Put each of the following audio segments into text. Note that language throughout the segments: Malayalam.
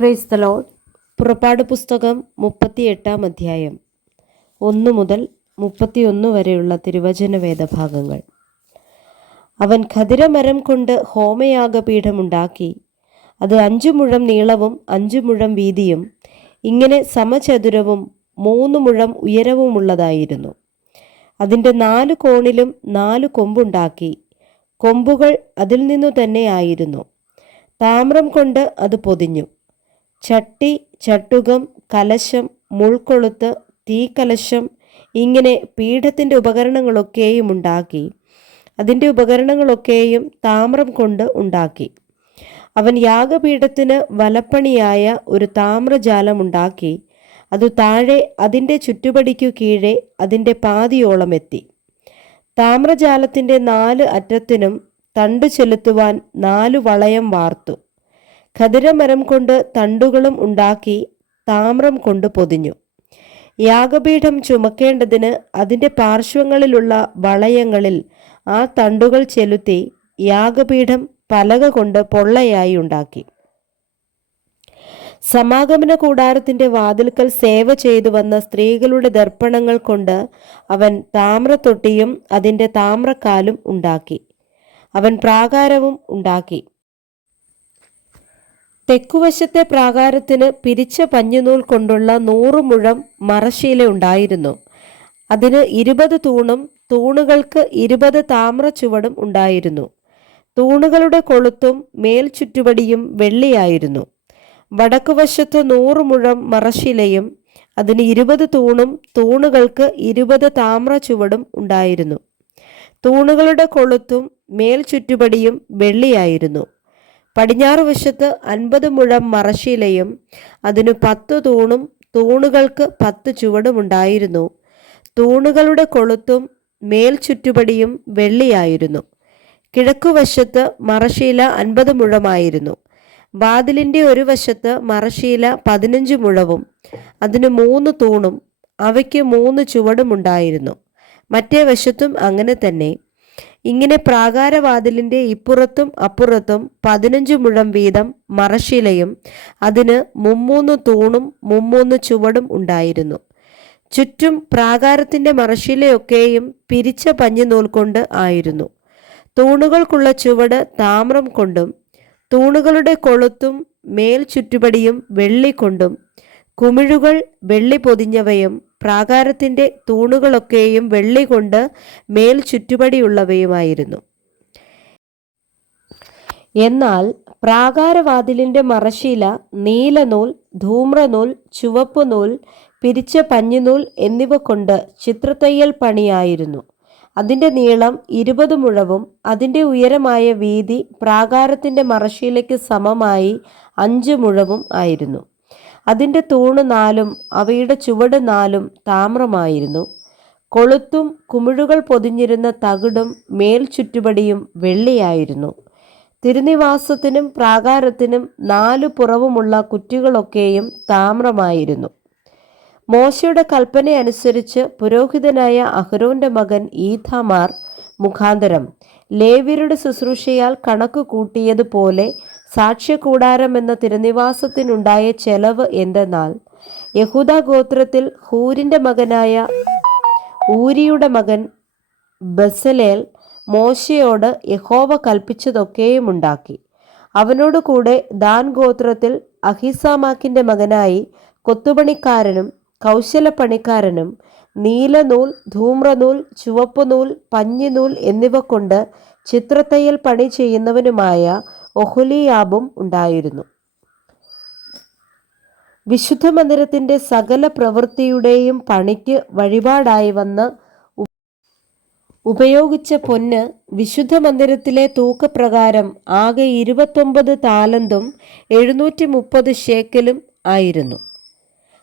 Praise the Lord. പുറപ്പാട് പുസ്തകം 38 അധ്യായം 1 മുതൽ 31 വരെയുള്ള തിരുവചന വേദഭാഗങ്ങൾ. അവൻ ഖദിരമരം കൊണ്ട് ഹോമയാഗപീഠമുണ്ടാക്കി. അത് 5 മുഴം നീളവും 5 മുഴം വീതിയും ഇങ്ങനെ സമചതുരവും 3 മുഴം ഉയരവുമുള്ളതായിരുന്നു. അതിൻ്റെ 4 കോണിലും 4 കൊമ്പുണ്ടാക്കി. കൊമ്പുകൾ അതിൽ നിന്നു തന്നെ ആയിരുന്നു. താമ്രം കൊണ്ട് അത് പൊതിഞ്ഞു. ചട്ടി, ചട്ടുകം, കലശം, മുൾക്കൊളുത്ത്, തീക്കലശം ഇങ്ങനെ പീഠത്തിൻ്റെ ഉപകരണങ്ങളൊക്കെയും ഉണ്ടാക്കി. അതിൻ്റെ ഉപകരണങ്ങളൊക്കെയും താമ്രം കൊണ്ട് ഉണ്ടാക്കി. അവൻ യാഗപീഠത്തിന് വലപ്പണിയായ ഒരു താമ്രജാലമുണ്ടാക്കി. അത് താഴെ അതിൻ്റെ ചുറ്റുപടിക്കു കീഴെ അതിൻ്റെ പാതിയോളം എത്തി. താമ്രജാലത്തിൻ്റെ 4 അറ്റത്തിനും തണ്ടു ചെലുത്തുവാൻ 4 വളയം വാർത്തു. ഖദിരമരം കൊണ്ട് തണ്ടുകളും ഉണ്ടാക്കി താമ്രം കൊണ്ട് പൊതിഞ്ഞു. യാഗപീഠം ചുമക്കേണ്ടതിന് അതിൻ്റെ പാർശ്വങ്ങളിലുള്ള വളയങ്ങളിൽ ആ തണ്ടുകൾ ചെലുത്തി യാഗപീഠം പലക കൊണ്ട് പൊള്ളയായി ഉണ്ടാക്കി. സമാഗമന കൂടാരത്തിൻ്റെ വാതിൽക്കൽ സേവ ചെയ്തു വന്ന സ്ത്രീകളുടെ ദർപ്പണങ്ങൾ കൊണ്ട് അവൻ താമ്രത്തൊട്ടിയും അതിൻ്റെ താമ്രക്കാലും ഉണ്ടാക്കി. അവൻ പ്രാകാരവും ഉണ്ടാക്കി. തെക്കുവശത്തെ പ്രാകാരത്തിന് പിരിച്ച പഞ്ഞുനൂൽ കൊണ്ടുള്ള 100 മുഴം മറശ്ശീല ഉണ്ടായിരുന്നു. അതിന് 20 തൂണും തൂണുകൾക്ക് 20 താമ്ര ചുവടും ഉണ്ടായിരുന്നു. തൂണുകളുടെ കൊളുത്തും മേൽ ചുറ്റുപടിയും വെള്ളിയായിരുന്നു. വടക്കുവശത്ത് 100 മുഴം മറശ്ശിലയും അതിന് 20 തൂണും തൂണുകൾക്ക് 20 താമ്ര ചുവടും ഉണ്ടായിരുന്നു. തൂണുകളുടെ കൊളുത്തും മേൽ ചുറ്റുപടിയും വെള്ളിയായിരുന്നു. പടിഞ്ഞാറ് വശത്ത് 50 മുഴം മറശ്ശീലയും അതിന് 10 തൂണും തൂണുകൾക്ക് 10 ചുവടും ഉണ്ടായിരുന്നു. തൂണുകളുടെ കൊളുത്തും മേൽ ചുറ്റുപടിയും വെള്ളിയായിരുന്നു. കിഴക്കുവശത്ത് മറശ്ശീല 50 മുഴമായിരുന്നു. വാതിലിൻ്റെ ഒരു വശത്ത് മറശ്ശീല 15 മുഴവും അതിന് 3 തൂണും അവയ്ക്ക് 3 ചുവടും ഉണ്ടായിരുന്നു. മറ്റേ വശത്തും അങ്ങനെ തന്നെ. ഇങ്ങനെ പ്രാകാരവാതിലിൻ്റെ ഇപ്പുറത്തും അപ്പുറത്തും 15 മുഴം വീതം മറശ്ശീലയും അതിന് 3 തൂണും 3 ചുവടും ഉണ്ടായിരുന്നു. ചുറ്റും പ്രാകാരത്തിൻ്റെ മറശ്ശീലയൊക്കെയും പിരിച്ച പഞ്ഞിനൂൽ കൊണ്ട് ആയിരുന്നു. തൂണുകൾക്കുള്ള ചുവട് താമ്രം കൊണ്ടും തൂണുകളുടെ കൊളുത്തും മേൽ ചുറ്റുപടിയും വെള്ളി കൊണ്ടും കുമിഴുകൾ വെള്ളി പൊതിഞ്ഞവയും പ്രാകാരത്തിൻ്റെ തൂണുകളൊക്കെയും വെള്ളി കൊണ്ട് മേൽ ചുറ്റുപടിയുള്ളവയുമായിരുന്നു. എന്നാൽ പ്രാകാരവാതിലിൻ്റെ മറശ്ശീല നീലനൂൽ, ധൂമ്രനൂൽ, ചുവപ്പുനൂൽ, പിരിച്ച പഞ്ഞിനൂൽ എന്നിവ കൊണ്ട് ചിത്രത്തയ്യൽ പണിയായിരുന്നു. അതിൻ്റെ നീളം 20 മുഴവും അതിൻ്റെ ഉയരമായ വീതി പ്രാകാരത്തിൻ്റെ മറശ്ശീലയ്ക്ക് സമമായി 5 മുഴവും ആയിരുന്നു. അതിൻ്റെ തൂണ് 4 അവയുടെ ചുവട് 4 താമ്രമായിരുന്നു. കൊളുത്തും കുമിഴുകൾ പൊതിഞ്ഞിരുന്ന തകിടും മേൽ ചുറ്റുപടിയും വെള്ളിയായിരുന്നു. തിരുനിവാസത്തിനും പ്രാകാരത്തിനും 4 പുറവുമുള്ള കുറ്റികളൊക്കെയും താമ്രമായിരുന്നു. മോശയുടെ കൽപ്പന അനുസരിച്ച് പുരോഹിതനായ അഹരോന്റെ മകൻ ഈഥാമാർ മുഖാന്തരം ലേവ്യരുടെ ശുശ്രൂഷയാൽ കണക്ക് കൂട്ടിയതുപോലെ സാക്ഷ്യകൂടാരം എന്ന തിരുനിവാസത്തിനുണ്ടായ ചെലവ് എന്തെന്നാൽ, യഹൂദ ഗോത്രത്തിൽ ഹൂരിൻ്റെ മകനായ ഊരിയുടെ മകൻ ബസലേൽ മോശയോട് യഹോവ കൽപ്പിച്ചതൊക്കെയും ഉണ്ടാക്കി. അവനോട് കൂടെ ദാൻ ഗോത്രത്തിൽ അഹിസാമാക്കിൻ്റെ മകനായി കൊത്തുപണിക്കാരനും കൗശലപ്പണിക്കാരനും നീലനൂൽ, ധൂമ്രനൂൽ, ചുവപ്പുനൂൽ, പഞ്ഞിനൂൽ എന്നിവ കൊണ്ട് ചിത്രത്തയ്യൽ പണി ചെയ്യുന്നവനുമായ ഒഹൊലിയാബും ഉണ്ടായിരുന്നു. വിശുദ്ധ മന്ദിരത്തിൻ്റെ സകല പ്രവൃത്തിയുടെയും പണിക്ക് വഴിപാടായി വന്ന് ഉപയോഗിച്ച പൊന്ന് വിശുദ്ധ മന്ദിരത്തിലെ തൂക്കപ്രകാരം ആകെ 29 താലന്തും 730 ശേക്കലും ആയിരുന്നു.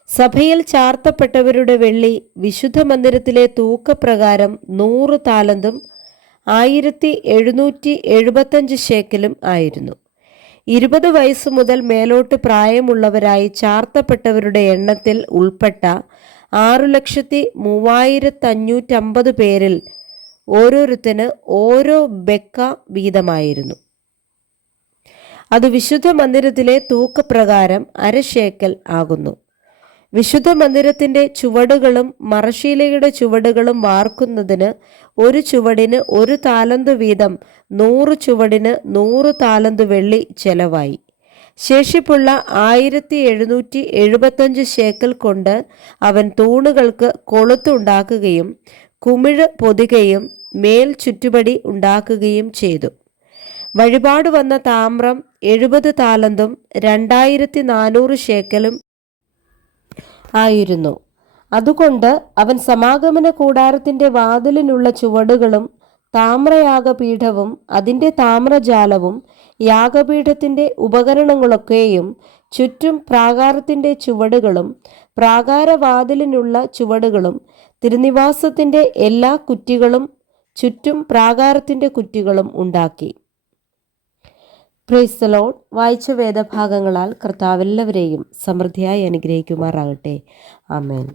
സഭയിൽ ചാർത്തപ്പെട്ടവരുടെ വെള്ളി വിശുദ്ധ മന്ദിരത്തിലെ തൂക്കപ്രകാരം 100 താലന്തും 1775 ശേക്കലും ആയിരുന്നു. 20 വയസ്സ് മുതൽ മേലോട്ട് പ്രായമുള്ളവരായി ചാർത്തപ്പെട്ടവരുടെ എണ്ണത്തിൽ ഉൾപ്പെട്ട 6,3550 പേരിൽ ഓരോരുത്തന് ഓരോ ബെക്ക വീതമായിരുന്നു. അത് വിശുദ്ധ മന്ദിരത്തിലെ തൂക്കപ്രകാരം 1/2 ശേക്കൽ ആകുന്നു. വിശുദ്ധ മന്ദിരത്തിന്റെ ചുവടുകളും മറശ്ശീലയുടെ ചുവടുകളും വാർക്കുന്നതിന് ഒരു ചുവടിന് 1 താലന്ത് വീതം 100 ചുവടിന് 100 താലന്ത് വെള്ളി ചെലവായി. ശേഷിപ്പുള്ള 1775 ശേക്കൽ കൊണ്ട് അവൻ തൂണുകൾക്ക് കൊളുത്തുണ്ടാക്കുകയും കുമിഴ് പൊതികയും മേൽ ചുറ്റുപടി ഉണ്ടാക്കുകയും ചെയ്തു. വഴിപാട് വന്ന താമ്രം 70 താലന്തും 2400 ശേക്കലും ആയിരുന്നു. അതുകൊണ്ട് അവൻ സമാഗമന കൂടാരത്തിന്റെ വാതിലിനുള്ള ചുവടുകളും താമ്രയാഗപീഠവും അതിൻ്റെ താമ്രജാലവും യാഗപീഠത്തിന്റെ ഉപകരണങ്ങളൊക്കെയും ചുറ്റും പ്രാകാരത്തിന്റെ ചുവടുകളും പ്രാകാരവാതിലിനുള്ള ചുവടുകളും തിരുനിവാസത്തിന്റെ എല്ലാ കുറ്റികളും ചുറ്റും പ്രാകാരത്തിന്റെ കുറ്റികളും ഉണ്ടാക്കി. Praise the Lord. വായിച്ച വേദഭാഗങ്ങളാൽ കർത്താവ് എല്ലാവരെയും സമൃദ്ധിയായി അനുഗ്രഹിക്കുമാറാകട്ടെ. ആമേൻ.